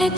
Good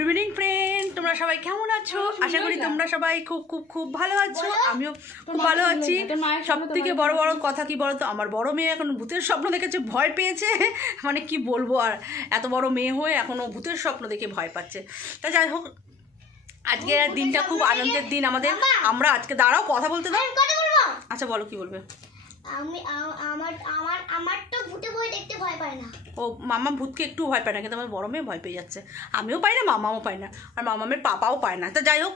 evening friend, তোমরা সবাই কেমন আছো? আশা করি তোমরা সবাই খুব খুব খুব ভালো আছো। আমিও খুব ভালো আছি। সবথেকে বড় বড় কথা কি বলতো, আমার বড় মেয়ে এখন ভূতের স্বপ্ন দেখেছে, ভয় পেয়েছে। মানে কি বলবো, আর এত বড় মেয়ে হয়ে এখনো ভূতের স্বপ্ন দেখে ভয় পাচ্ছে। তা যাই হোক, আজকে দিনটা খুব আনন্দের দিন আমাদের। আমরা আজকে দাঁড়াও কথা বলতে দাও। আচ্ছা বলো, কি বলবে? আমার তো ভূতে ভয় দেখতে ভয় পায় না। ও মামা ভূতকে একটু ভয় পায় না, কিন্তু আমার বড় মেয়ে ভয় পেয়ে যাচ্ছে। আমিও পাই না, মামাও পায় না, আর মামামের পাপাও পায় না। তো যাই হোক,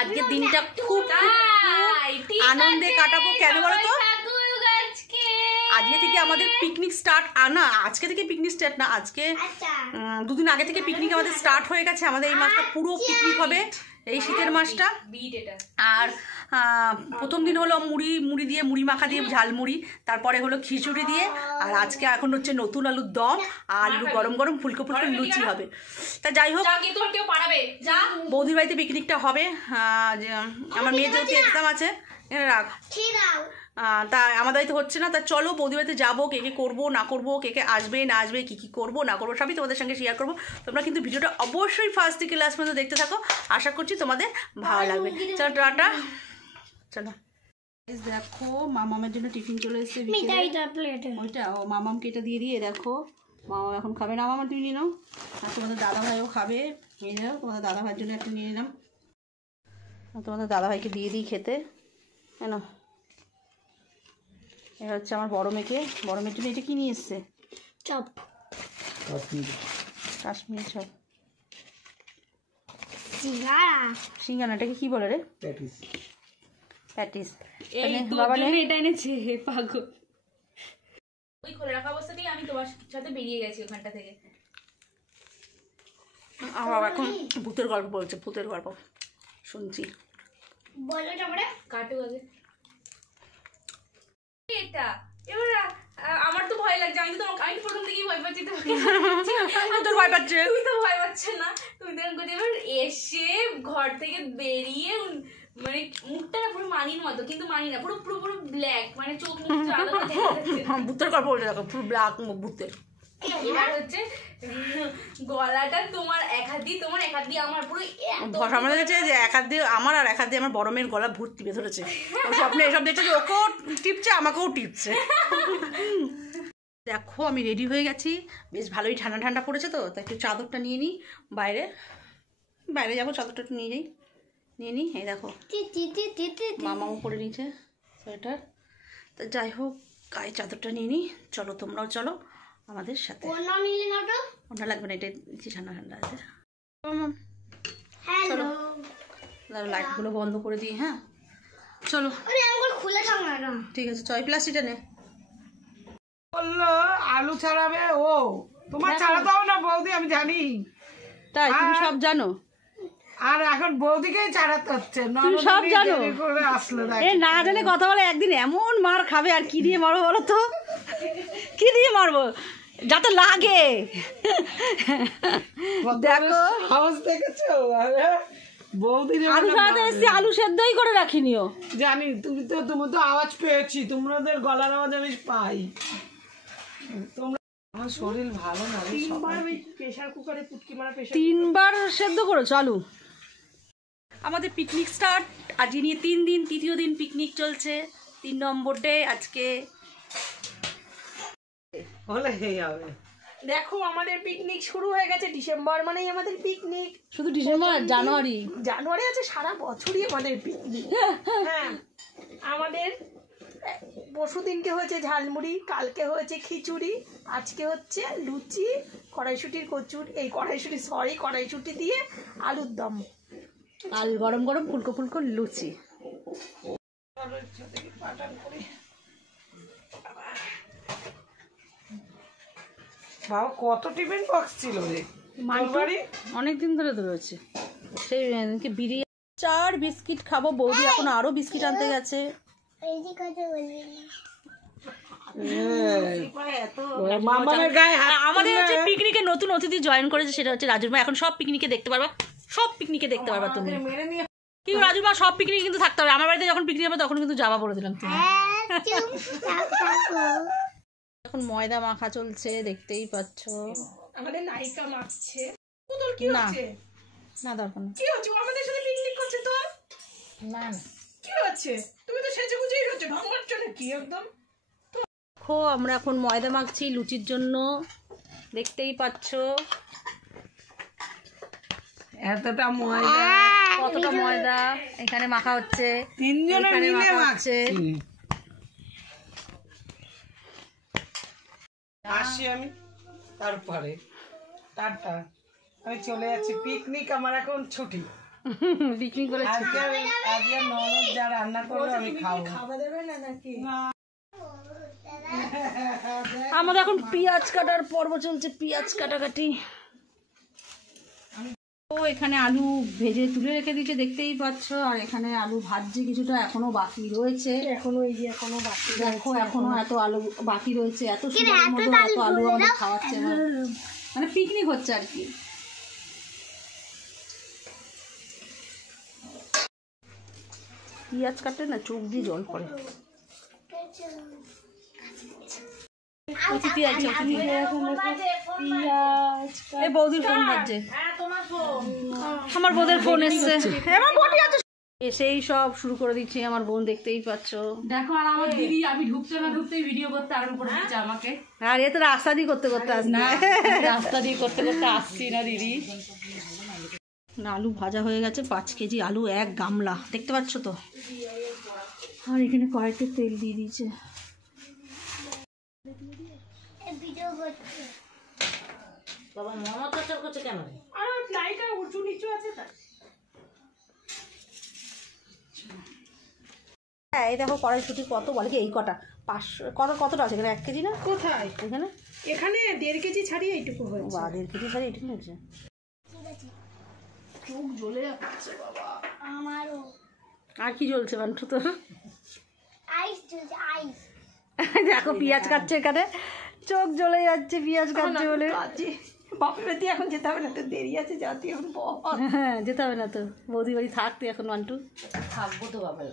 আজকের দিনটা খুব আনন্দে কাটাবো। কেন বলো তো? আজকে থেকে আমাদের পিকনিক স্টার্ট। না, আজকে থেকে পিকনিক স্টার্ট না, আজকে দুদিন আগে থেকে পিকনিক আমাদের স্টার্ট হয়ে গেছে। আমাদের এই মাসটা পুরো পিকনিক হবে, এই শীতের মাসটা। আর প্রথম দিন হলো মুড়ি দিয়ে, মুড়ি মাখা দিয়ে ঝালমুড়ি, তারপরে হলো খিচুড়ি দিয়ে, আর আজকে এখন হচ্ছে নতুন আলুর দম আর গরম গরম ফুলকো ফুলকো লুচি হবে। তা যাই হোক, বৌদির বাড়িতে পিকনিকটা হবে। আমার মেয়ের যেহেতু এক্সাম আছে, রাখ, তা আমাদের বাড়িতে হচ্ছে না। তা চলো বৌদির বাড়িতে যাবো। কে কে করবো না করবো, কে কে আসবে না আসবে, কী কী করবো না করবো, সবই তোমাদের সঙ্গে শেয়ার করবো। তোমরা কিন্তু ভিডিওটা অবশ্যই ফার্স্ট থেকে লাস্ট পর্যন্ত দেখতে থাকো, আশা করছি তোমাদের ভালো লাগবে। চলো টাটা, চলো। দেখো মামামের জন্য টিফিন চলে এসেছে, ওইটা ও মামামকে এটা দিয়ে দিয়ে। দেখো মামাম এখন খাবে না, মামা তুমি নিয়ে নাও। আর তোমাদের দাদাভাইও খাবে, নিয়ে যাও। তোমাদের দাদাভাইয়ের জন্য একটা নিয়ে নিলাম, তোমাদের দাদাভাইকে দিয়ে দিই খেতে। কেন, এটা হচ্ছে আমার বড় মেয়েকে, বড় মেয়ের জন্য এটা কি নিয়ে এসছে? চপ, কাশ্মীর চপ, সিঙ্গারা। এটাকে কি বলে রে? প্যাটিস। বাবা এটা এনেছে পাগল। ওই খোলা রাখা অবস্থাতেই আমি তোমার সাথে বেরিয়ে গেছি ওখানটা থেকে। আমার এখন ভূতের গল্প বলছে, ভূতের গল্প শুনছি। বলো তারপরে কাটু আগে এটা। এবার আমার তো ভয় লাগছে, আমি তো প্রথম থেকেই ভয় পাচ্ছি। তোর ভয় পাচ্ছে? তুই তো ভয় পাচ্ছে না। তুমি তো এবার এসে ঘর থেকে বেরিয়ে, মানে মুখটা না পুরো মানির মতো, কিন্তু মানি না, পুরো পুরো পুরো ব্ল্যাক, মানে চোখ মুখ আলাদা দেখা যাচ্ছে। ভূতের গল্প বলছে, দেখো পুরো ব্ল্যাক ভূতের। এবার হচ্ছে গলাটা তোমার এক হাত দিয়ে, তোমার এক হাত দিয়ে আমার, পুরো সামনে দেখেছে যে এক হাত দিয়ে আমার, আর এক হাত দিয়ে আমার বড় মেয়ের গলা ভূত টিপে ধরেছে। স্বপ্নে এসব দেখছে যে ওকেও টিপছে, আমাকেও টিপছে। দেখো আমি রেডি হয়ে গেছি, বেশ ভালোই ঠান্ডা ঠান্ডা পড়েছে, তো তাই একটু চাদরটা নিয়ে নিই। বাইরে যাবো, চাদরটা একটু নিয়ে নিই। এই দেখো মামাও পরে নিয়েছে সোয়েটার। তা যাই হোক, গায়ে চাদরটা নিয়ে নিই। চলো তোমরাও চলো আমাদের সাথে। ওটা লাগবে না, এটা ঠান্ডা ঠান্ডা আছে। চলো লাইটগুলো বন্ধ করে দিই। হ্যাঁ চলো, ঠিক আছে। চয় প্লাস্টিকটা নে। বললো আলু ছাড়াবে, ও তোমার ছাড়া দাও না বৌদি, আমি জানি। তাই তুমি সব জানো? আর এখন বৌদিকেই চাড়াতে হচ্ছে, তুমি সব জানো। আসলো এ না জানে কথা বলে, একদিন এমন মার খাবে। আর কি দিয়ে মারবো বলো তো? কি দিয়ে মারবো যাতে লাগে? দেখো হাউস দেখেছো, বৌদি আলু ছাড়াতে এসছি, আলু সেদ্ধই করে রাখিনিও। জানি তুমি তো আওয়াজ পেয়েছি, তোমাদের গলার আওয়াজ আমি পাই। তোমরা, আমার শরীর ভালো না, প্রেসার কুকারে পুটকি মারা, 3বার সেদ্ধ করেছো আলু। আমাদের পিকনিক স্টার্ট আজ নিয়ে 3 দিন, তৃতীয় দিন পিকনিক চলছে, 3 নম্বর ডে আজকে। হলে হবে। দেখো আমাদের পিকনিক শুরু হয়ে গেছে। ডিসেম্বর মানেই আমাদের পিকনিক। শুধু ডিসেম্বর, জানুয়ারি আছে, সারা বছরই আমাদের পিকনিক। হ্যাঁ, আমাদের পরশু দিনকে হয়েছে ঝালমুড়ি, কালকে হয়েছে খিচুড়ি, আজকে হচ্ছে লুচি, কড়াইশুটির কড়াইশুটি দিয়ে আলুর দম। আর গরম গরম ফুলকো ফুলকো লুচি। বাবা কত টিফিন বক্স ছিল রে অনেকদিন ধরে রয়েছে সেই বিরিয়ানি। চার বিস্কিট খাবো, বৌদি এখন আরো বিস্কিট আনতে গেছে। আমাদের হচ্ছে পিকনিকে নতুন অতিথি জয়েন করেছে, সেটা হচ্ছে রাজুর মা। এখন সব পিকনিকে দেখতে পারবা, সব পিকনিকে দেখতে পারবা তুমি। কিন্তু রাজুর মা সব পিকনিকে কিন্তু থাকতে হবে। আমার বাড়িতে যখন পিকনিক হবে তখন কিন্তু যাবা বলে দিলাম তুমি। এখন ময়দা মাখা চলছে, দেখতেই পাচ্ছ। আমাদের নায়িকা মাখছে। পুতুল কি না হচ্ছে? না দরকার নেই। কি হচ্ছে? ও আমাদের সাথে পিকনিক করছে তো? না না কি হচ্ছে? তুমি তো সেজে গুজেই হচ্ছে, ঢং মারছো না কি একদম? দেখো আমরা এখন ময়দা মাখছি লুচির জন্য, দেখতেই পাচ্ছ এতটা ময়দা, কতটা ময়দা এখানে মাখা হচ্ছে। তিনজনে এখানে মিলে মাখা হচ্ছে। আসি আমি তারপরে টাটা। আমি চলে যাচ্ছি পিকনিক, আমার এখন ছুটি। পিকনিক বলে আজকে ননদ যা রান্না করবে আমি খাবো। খাওয়া দেবে না নাকি? আমাদের এখন পেঁয়াজ কাটার পর্ব চলছে, পেঁয়াজ কাটাকাটি। ও এখানে আলু ভেজে তুলে রেখে দিয়েছে, দেখতেই পাচ্ছ। আর এখানে আলু ভাজছে কিছুটা, এখনো বাকি রয়েছে। এখনো এই যে এখনো বাকি। দেখো এখনো এত আলু বাকি রয়েছে। এত সুন্দর মতো এত আলু আমাদের খাওয়াচ্ছে না, মানে পিকনিক হচ্ছে আর কি। পেঁয়াজ কাটলে না চোখ দিয়ে জল পড়ে। অতিথি আছে, অতিথি। এই বৌদির ফোন বাজছে, আমার বোনের ফোন এসছে। এসেই সব শুরু করে দিচ্ছি আমার বোন, দেখতেই পাচ্ছ। দেখো আর আমার দিদি, আমি ঢুকতে না ঢুকতেই ভিডিও করতে আরম্ভ করে দিচ্ছে আমাকে। আর এ তো রাস্তা দিয়ে করতে করতে আসছি না, রাস্তা দিয়ে করতে করতে আসছি না দিদি। না আলু ভাজা হয়ে গেছে, 5 কেজি আলু 1 গামলা, দেখতে পাচ্ছ তো। আর এখানে কড়াইতে তেল দিয়ে দিয়েছে। বাবা মামা কাটার করছে কেন? আর লাইটটা উঁচু নিচু আছে তাই। হ্যাঁ এই দেখো কড়াইশুটি কত বলে কি, এই কটা 500 কতটা আছে এখানে? 1 কেজি না? কোথায়? এখানে এখানে 1.5 কেজি ছাড়িয়ে এইটুকু হয়েছে। 1.5 কেজি ছাড়া এটুকু হয়েছে। চোখ জ্বলে যাচ্ছে বাবা আমারও আর কি জ্বলছে বান্টু তোর? আইস চলছে আইস। দেখো পেঁয়াজ কাটছে এখানে, চোখ জ্বলে যাচ্ছে পেঁয়াজ কাটছে বলে। বাপের বাড়িতে এখন যেতে হবে না, তো দেরি আছে যাতে এখন। হ্যাঁ যেতে হবে না তো, বৌদি বাড়ি থাক তুই এখন মান্টু। থাকবো তো বাবার।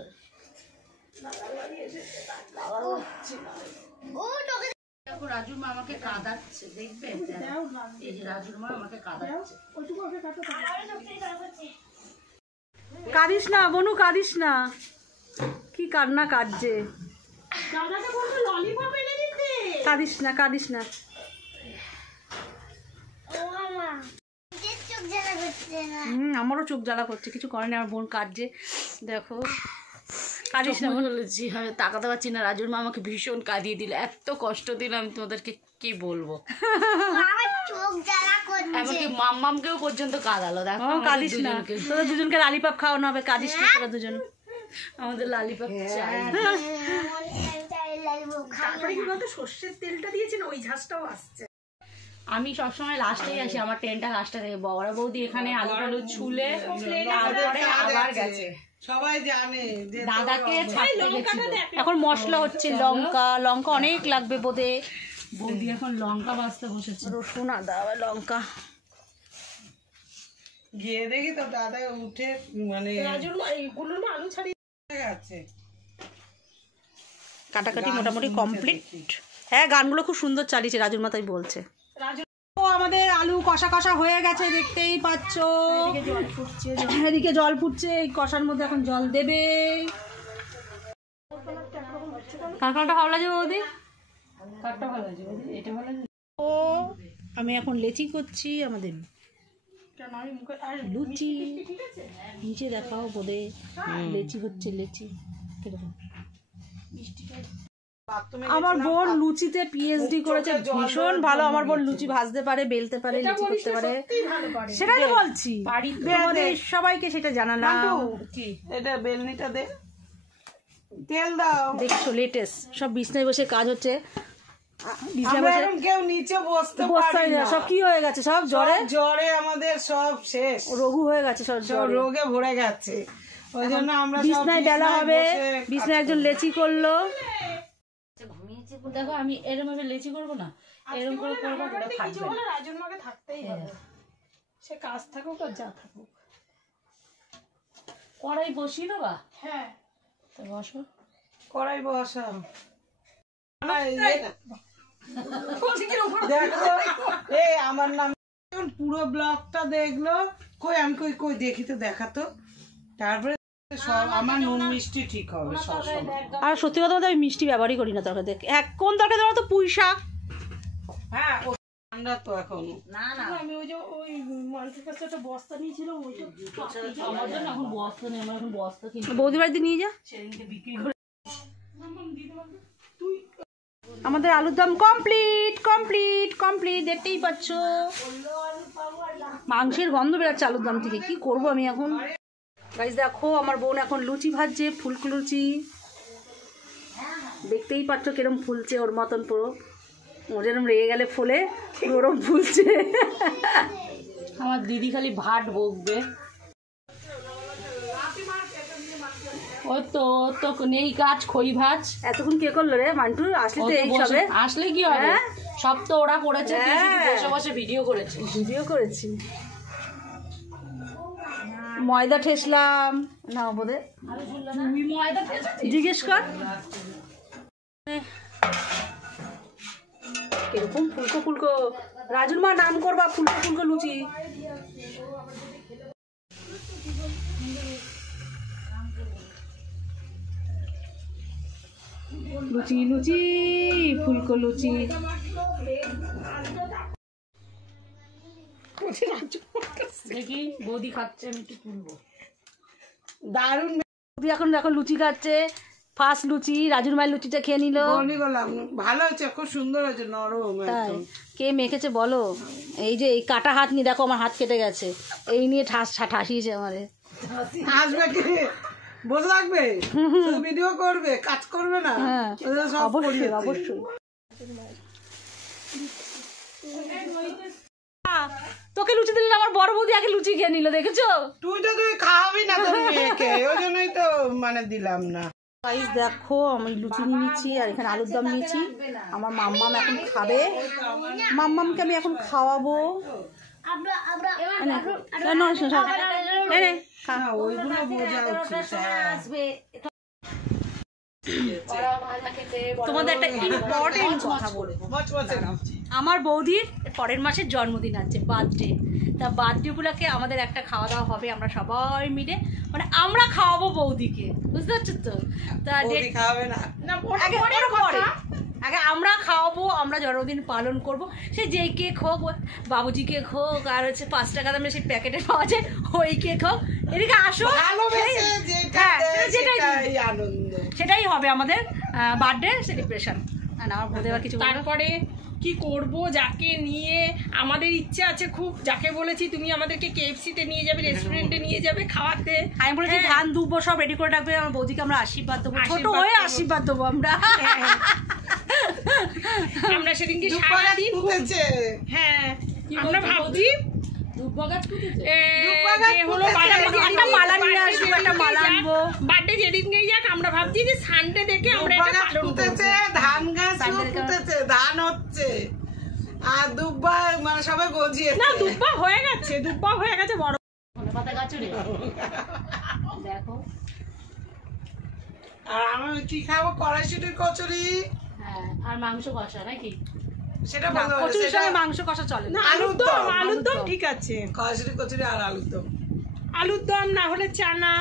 ও তোকে দেখো রাজুর মা আমাকে কাঁদাচ্ছে, দেখবে? এই যে রাজুর মা আমাকে কাঁদাচ্ছে। কাঁদিস না বনু, কাঁদিস না, কি কান্না কাঁদছে। দাদাকে বলতো ললিপপ এনে দিতে। কাঁদিস না, কাঁদিস না। ও মামা যে চোখ জ্বালা করছে না। আমারও চোখ জ্বালা করছে, কিছু করে না, আমার বোন কাঁদছে। দেখো কাঁদিস না বলেছি, আমি তাকাতে পারছি না। রাজুর মা আমাকে ভীষণ কাঁদিয়ে দিল, এত কষ্ট দিলাম তোমাদেরকে কি বলবো। আমার চোখ জ্বালা করছে। এমনকি মাম্মামকেও পর্যন্ত কাঁদালো। দেখো কাঁদিস না, তোদের দুজনকে লালিপাপ খাওয়ানো হবে, কাঁদিস না তোরা দুজন। আমাদের লালিপপ চাই। তারপরে কি বলতো, সর্ষের তেলটা দিয়েছেন, ওই ঝাঁসটাও আসছে। আমি সবসময় লাস্টেই আসি, আমার ট্রেনটা লাস্টে থাকে। বড় বৌদি এখানে আলু টালু ছুলে তারপরে আবার গেছে। সবাই জানে যে দাদাকে ছাড়তে গেছিল। এখন মশলা হচ্ছে, লঙ্কা লঙ্কা অনেক লাগবে বোধে। বৌদি এখন লঙ্কা বাছতে বসেছে। রসুন আদা লঙ্কা গিয়ে দেখি তো দাদা উঠে মানে রাজুর এইগুলোর আলু ছাড়িয়ে গেছে। কাটাকাটি মোটামুটি কমপ্লিট। হ্যাঁ গানগুলো খুব সুন্দর চালিয়েছে রাজুর মাতাই বলছে। ও আমাদের আলু কষা কষা হয়ে গেছে, দেখতেই পাচ্ছ। এদিকে জল ফুটছে, এই কষার মধ্যে এখন জল দেবে। কাঁকড়াটা ভালো লাগছে বৌদি? কাঠটা ভালো আছে বৌদি, এটা ভালো আছে। ও আমি এখন লেচি করছি, আমাদের লুচি। নিচে দেখাও বোধে লেচি হচ্ছে, লেচি কিরকম আমার বোন লুচিতে পিএইচডি করেছে, ভীষণ ভালো। আমার বোন লুচি ভাজতে পারে, বেলতে পারে, লুচি করতে পারে, সেটাই তো বলছি। তোমাদের সবাইকে সেটা জানালাম। এটা বেলনিটা দে, তেল দাও। দেখছো লেটেস্ট সব বিছনায় বসে কাজ হচ্ছে, আমরা এখন কেউ নিচে বসতে পারি না। সব কি হয়ে গেছে, সব জ্বরে জ্বরে আমাদের সব শেষ, রোগু হয়ে গেছে, সব রোগে ভরে গেছে। ওই জন্য আমরা বিছনায় বেলা হবে, বিছনায় একজন লেচি করলো। দেখো আমি এরকম ভাবে লেচি করবো না, এরকম করে করবো, রাজন মাকে থাকতেই হবে, সে কাজ থাকুক আর যা থাকুক। কড়াই বসিয়ে দেবা? হ্যাঁ তো বসো, কড়াই বসা। দেখো এই আমার নাম পুরো ব্লগটা দেখলো, কই আমি কই কই দেখি তো, দেখাতো, তারপরে সব আমার নুন মিষ্টি ঠিক হবে সব সময়। আর সত্যি কথা বলতে আমি মিষ্টি ব্যবহারই করি না তরকারি। দেখ কোন তরকারি দেওয়া তো পুঁই শাক। হ্যাঁ ঠান্ডা তো এখন না না, আমি ওই যে ওই মালতির কাছে একটা বস্তা নিয়েছিলাম, ওইটা আমার জন্য এখন বস্তা নেই, আমার এখন বস্তা কিনে বৌদি বাড়িতে নিয়ে যা, সেদিনকে বিক্রি করে। আমাদের আলুর দম কমপ্লিট কমপ্লিট কমপ্লিট, দেখতেই পাচ্ছ মাংসের গন্ধ বেরোচ্ছে আলুর দম থেকে। কি করব আমি এখন? গাইস দেখো আমার বোন এখন লুচি ভাজছে, ফুলকো লুচি, দেখতেই পাচ্ছ কিরম ফুলছে, ওর মতন পুরো, ও যেরকম রেগে গেলে ফোলে ওরম ফুলছে। আমার দিদি খালি ভাট বকবে, ও তো নেই কাজ, খই ভাজ। এতক্ষণ কে করলো রে মান্টু? আসলে তো এই সবে, আসলে কি হবে, সব তো ওরা করেছে, তুই শুধু বসে বসে ভিডিও করেছে। ভিডিও করেছি, ময়দা ঠেসলাম না বোধে, তুই ময়দা জিজ্ঞেস কর কিরকম ফুলকো ফুলকো। রাজুর মা নাম করবা ফুলকো ফুলকো লুচি। লুচি লুচি ফুলকো লুচি। দেখি বৌদি খাচ্ছে, আমি একটু তুলবো। দারুণ বৌদি এখন দেখো লুচি খাচ্ছে, ফার্স্ট লুচি, রাজুর মায়ের লুচিটা খেয়ে নিল। ভালো হয়েছে, খুব সুন্দর হয়েছে, নরম তাই একদম। কে মেখেছে বলো? এই যে এই কাটা হাত নিয়ে দেখো আমার হাত কেটে গেছে, এই নিয়ে ঠাসিয়েছে আমারে। আসবে কি বসে থাকবে, ভিডিও করবে, কাজ করবে না? হ্যাঁ ওদের সব অবশ্যই করিয়েছে। অবশ্যই। তোকে লুচি দিলে আমার বড় বৌদি আগে লুচি খেয়ে নিল, দেখেছো? তুই খাওয়াবি না তোর মেয়েকে, ওই জন্যই তো মানে দিলাম না। গাইস দেখো আমি লুচি নিয়েছি আর এখানে আলুর দম নিয়েছি। আমার মাম্মাম এখন খাবে, মাম্মামকে আমি এখন খাওয়াবো। ওইগুলো বোঝা উচিত। তোমাদের একটা ইম্পর্টেন্ট কথা বলবো। আমার বৌদির পরের মাসের জন্মদিন আছে, বার্থডে। তা বার্থডে উপলক্ষে আমাদের একটা খাওয়া দাওয়া হবে, আমরা সবাই মিলে, মানে আমরা খাওয়াবো বৌদিকে, বুঝতে পারছো তো? তা খাওয়াবে না, আগে আমরা খাওয়াবো, আমরা জন্মদিন পালন করব। সে যে কেক হোক, বাবুজি কেক হোক, আর হচ্ছে 5 টাকা দামের সেই প্যাকেটে পাওয়া যায় ওই কেক হোক, এদিকে আসো, সেটাই হবে আমাদের বার্থডে সেলিব্রেশন। আমার বলতে আর কিছু তারপরে কি করব, যাকে নিয়ে আমাদের ইচ্ছে আছে খুব, যাকে বলেছি তুমি আমাদেরকে কেএফসিতে নিয়ে যাবে, রেস্টুরেন্টে নিয়ে যাবে খাওয়াতে, আমি বলেছি ধান দুব্বো সব রেডি করে রাখবে, আমার বৌদিকে আমরা আশীর্বাদ দেবো, ছোট হয়ে আশীর্বাদ দেবো আমরা। আমরা সেদিনকে সারাদিন হ্যাঁ আমরা ভাবছি বার্থডে যেদিনকেই যাক, আমরা ভাবছি যে সানডে দেখে আমরা এটা পালন করব। ধান গাছ ফুটেছে, ধান হচ্ছে, আর দুব্বা মানে সবাই গজিয়ে, না দুব্বা হয়ে গেছে বড় পাতা গাছে দেখো। আর আমি কি খাবো, কড়াইশুটির কচুরি, হ্যাঁ আর মাংস কষা নাকি? সেটা কচুরির সঙ্গে মাংস কষা চলে না, আলুর দম ঠিক আছে, কড়াইশুটি কচুরি আর আলুর দম না হলে চানা।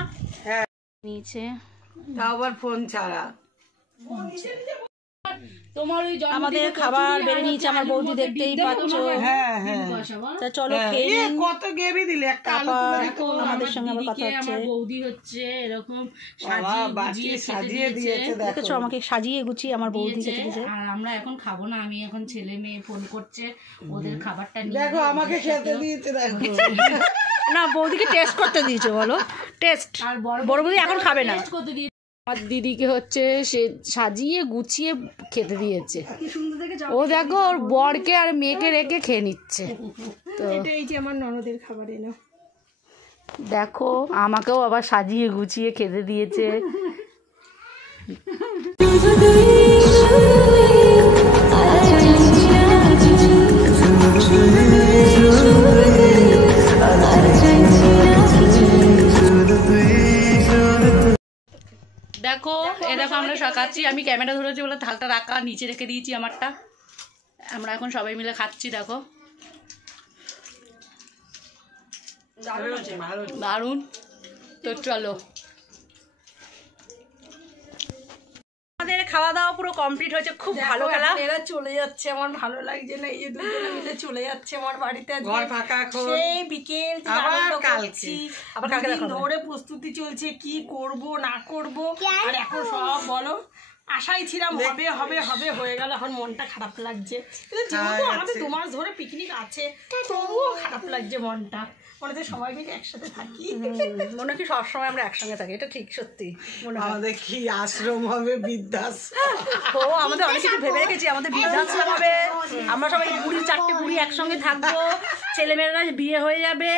হ্যাঁ নিচে তাও আবার ফোন ছাড়া। তোমার ওই আমাদের খাবার বেড়ে নিয়েছে আমার বৌদি, দেখতেই পাচ্ছ। হ্যাঁ হ্যাঁ তা চলো হ্যাঁ, খেয়ে এ নিন। কত গ্রেভি দিলে একটা আলু তারপর তুলে আমাদের সঙ্গে আবার কথা হচ্ছে। আমার বৌদি হচ্ছে এরকম বাবা বাটি সাজিয়ে দিয়েছে দেখো। দেখেছো আমাকে সাজিয়ে গুছিয়ে আমার বৌদি খেতে দিয়েছে। আর আমরা এখন খাবো না, আমি এখন ছেলে মেয়ে ফোন করছে ওদের খাবারটা নিয়ে দেখো আমাকে খেতে দিয়েছে দেখো। না বৌদিকে টেস্ট করতে দিয়েছে, বলো টেস্ট। আর বড় বৌদি এখন খাবে না। করতে দিয়ে আমার দিদিকে হচ্ছে সে সাজিয়ে গুছিয়ে খেতে দিয়েছে। ও দেখো ওর বরকে আর মেয়েকে রেখে খেয়ে নিচ্ছে। তো এই যে আমার ননদের খাবার এলো। দেখো আমাকেও আবার সাজিয়ে গুছিয়ে খেতে দিয়েছে। দেখো এ দেখো আমরা খাচ্ছি, আমি ক্যামেরা ধরেছি বলে থালটা রাখা নিচে রেখে দিয়েছি আমারটা। আমরা এখন সবাই মিলে খাচ্ছি, দেখো দারুণ। তো চলো আমাদের খাওয়া দাওয়া পুরো কমপ্লিট হয়েছে, খুব ভালো খেলাম। এরা চলে যাচ্ছে, আমার ভালো লাগছে না, এই দুজনে মিলে চলে যাচ্ছে আমার বাড়িতে। ঘর ফাঁকা এখন, সেই বিকেল থেকে আবার আনন্দ কালকে। করছি। আবার কালকে দুদিন দেখা হবে। ধরে প্রস্তুতি চলছে কি করব না করব, আর এখন সব বলো আশাই ছিলাম হবে হবে হবে, হয়ে গেল, এখন মনটা খারাপ লাগছে। কিন্তু যেহেতু আমাদের 2 মাস ধরে পিকনিক আছে তবুও খারাপ লাগছে মনটা, মনে হচ্ছে সবাই মিলে একসাথে থাকি। মনে হয় কি সবসময় আমরা একসঙ্গে থাকি, এটা ঠিক সত্যি মনে হয়। আমাদের কি আশ্রম হবে, বৃদ্ধাশ্রম। ও আমাদের অনেক কিছু ভেবে রেখেছি, আমাদের বৃদ্ধাশ্রম হবে, আমরা সবাই বুড়ি 4টে বুড়ি একসঙ্গে থাকবো, ছেলেমেয়েরা বিয়ে হয়ে যাবে,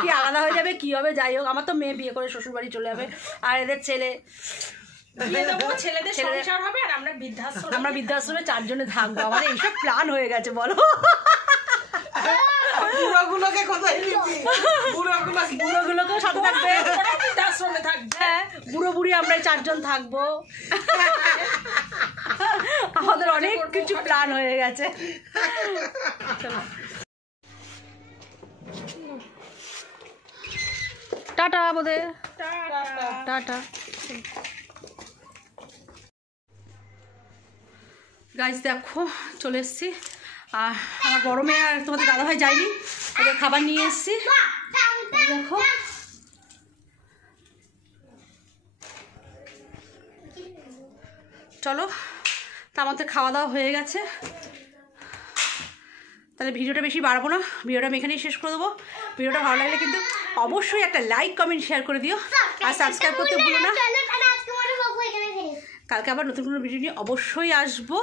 কি আলাদা হয়ে যাবে কি হবে, যাই হোক। আমার তো মেয়ে বিয়ে করে শ্বশুর বাড়ি চলে যাবে, আর এদের ছেলে বিয়ে দেবো, ছেলেদের সংসার হবে, আর আমরা বৃদ্ধাশ্রমে 4 জনে থাকবো। আমাদের এইসব প্ল্যান হয়ে গেছে, বলো। বুড়োগুলোকে কোথায় নিবি? বুড়োগুলোকেও সাথে থাকবে, বৃদ্ধাশ্রমে থাকবে। হ্যাঁ বুড়ো বুড়ি আমরা 4 জন থাকবো। আমাদের অনেক কিছু প্ল্যান হয়ে গেছে। টাটা বোধে, টাটা। গাইস দেখো চলে এসছি, আর আমার বড় মেয়ে আর তোমাদের দাদাভাই যায়নি, ওদের খাবার নিয়ে এসছি। দেখো চলো, তা আমাদের খাওয়া দাওয়া হয়ে গেছে, তাহলে ভিডিওটা বেশি বাড়াবো না, ভিডিওটা আমি এখানেই শেষ করে দেবো। ভিডিওটা ভালো লাগলে কিন্তু অবশ্যই একটা লাইক কমেন্ট শেয়ার করে দিও, আর সাবস্ক্রাইব করতে ভুলো না। কালকে আবার নতুন কোনো ভিডিও নিয়ে অবশ্যই আসবো।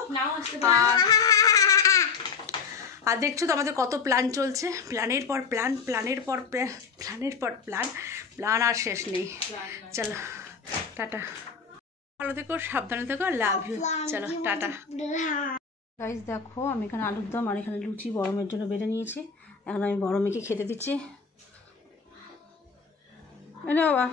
আর দেখছো তো আমাদের কত প্ল্যান চলছে, প্ল্যানের পর প্ল্যান, প্ল্যানের পর প্ল্যানের পর প্ল্যান, প্ল্যান আর শেষ নেই। চলো টাটা, ভালো থেকো, সাবধানে থেকো, লাভ ইউ। চলো টাটা। গাইস দেখো আমি এখানে আলুর দম আর এখানে লুচি গরমের জন্য বেড়ে নিয়েছি, এখন আমি বড় মেয়েকে খেতে দিচ্ছি। এনে বাবা।